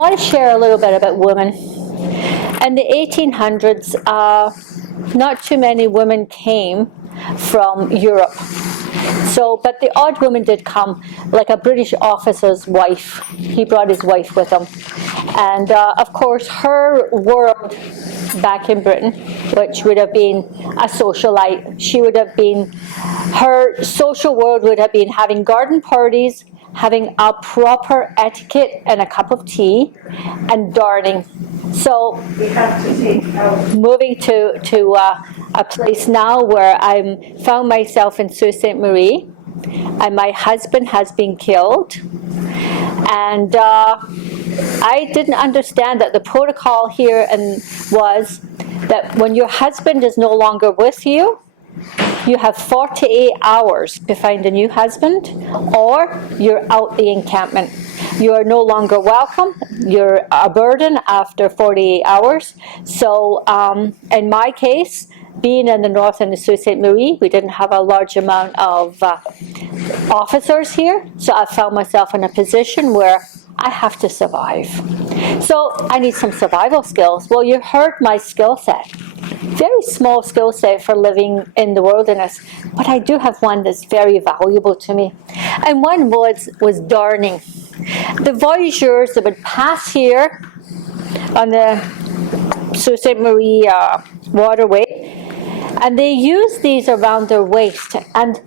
I want to share a little bit about women. In the 1800s, not too many women came from Europe. So, but the odd woman did come, like a British officer's wife. He brought his wife with him. And of course, her world back in Britain, which would have been a socialite, her social world would have been having garden parties, having a proper etiquette and a cup of tea, and darning. So, we have to take moving to a place now where I found myself in Sault Ste. Marie, and my husband has been killed, and I didn't understand that the protocol here was that when your husband is no longer with you, you have 48 hours to find a new husband, or you're out the encampment. You are no longer welcome. You're a burden after 48 hours. So in my case, being in the north in the Sault Ste. Marie, we didn't have a large amount of officers here. So I found myself in a position where I have to survive. So I need some survival skills. Well, you heard my skill set. Very small skill set for living in the wilderness, but I do have one that's very valuable to me. And one was darning. The voyageurs that would pass here on the Sault Ste. Marie waterway, and they used these around their waist, and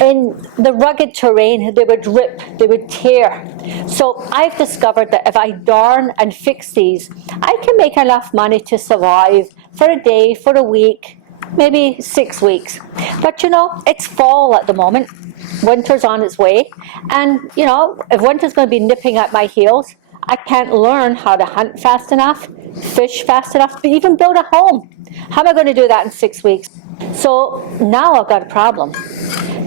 in the rugged terrain, they would rip, they would tear. So I've discovered that if I darn and fix these, I can make enough money to survive for a day, for a week, maybe 6 weeks. But you know, it's fall at the moment. Winter's on its way. And you know, if winter's going to be nipping at my heels, I can't learn how to hunt fast enough, fish fast enough, to even build a home. How am I going to do that in 6 weeks? So now I've got a problem.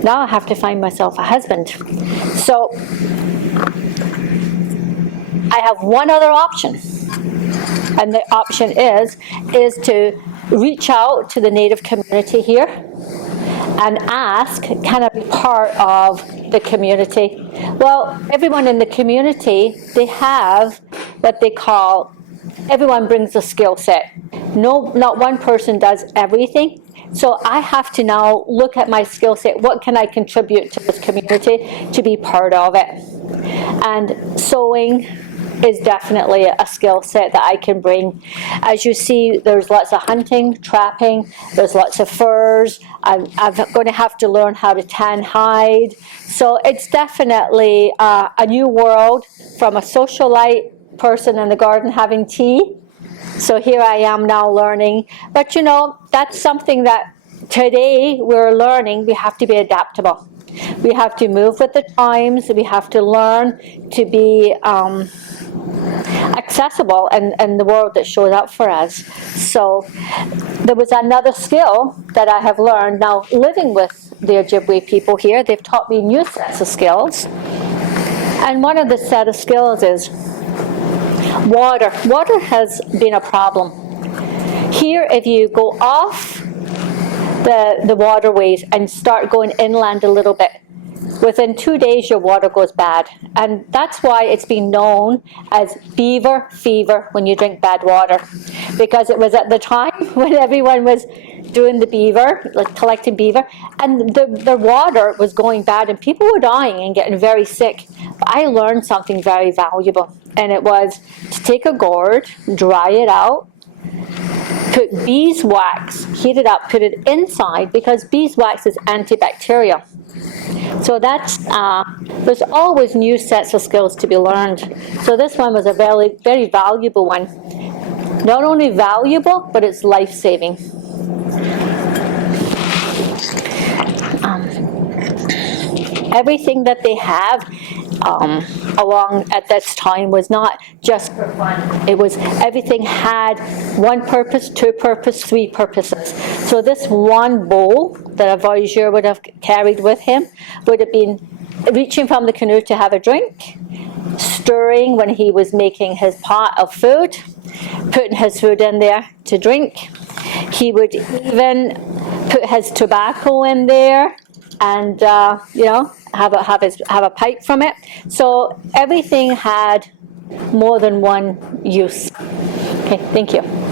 Now I have to find myself a husband. So I have one other option. And the option is to reach out to the Native community here and ask, can I be part of the community? Well, everyone in the community, they have what they call, everyone brings a skill set. No, not one person does everything. So I have to now look at my skill set. What can I contribute to this community to be part of it? And sewing is definitely a skill set that I can bring. As you see, there's lots of hunting, trapping, there's lots of furs. I'm going to have to learn how to tan hide. So it's definitely a new world from a socialite person in the garden having tea. So here I am now learning. But you know, that's something that today we're learning. We have to be adaptable. We have to move with the times. We have to learn to be accessible in the world that shows up for us. So there was another skill that I have learned now living with the Ojibwe people here. They've taught me new sets of skills. And one of the set of skills is water. Water has been a problem. Here, if you go off the waterways and start going inland a little bit, within 2 days your water goes bad. And that's why it's been known as beaver fever when you drink bad water. Because it was at the time when everyone was doing the beaver, like collecting beaver, and the water was going bad and people were dying and getting very sick. But I learned something very valuable, and it was to take a gourd, dry it out, put beeswax, heat it up, put it inside, because beeswax is antibacterial. So that's, there's always new sets of skills to be learned. So this one was a very, very valuable one. Not only valuable, but it's life-saving. Everything that they have along at this time was not just for fun. It was, everything had one purpose, two purpose, three purposes. So this one bowl that a voyageur would have carried with him would have been reaching from the canoe to have a drink, stirring when he was making his pot of food, putting his food in there to drink. He would even put his tobacco in there and you know, have a pipe from it. So everything had more than one use. Okay, thank you.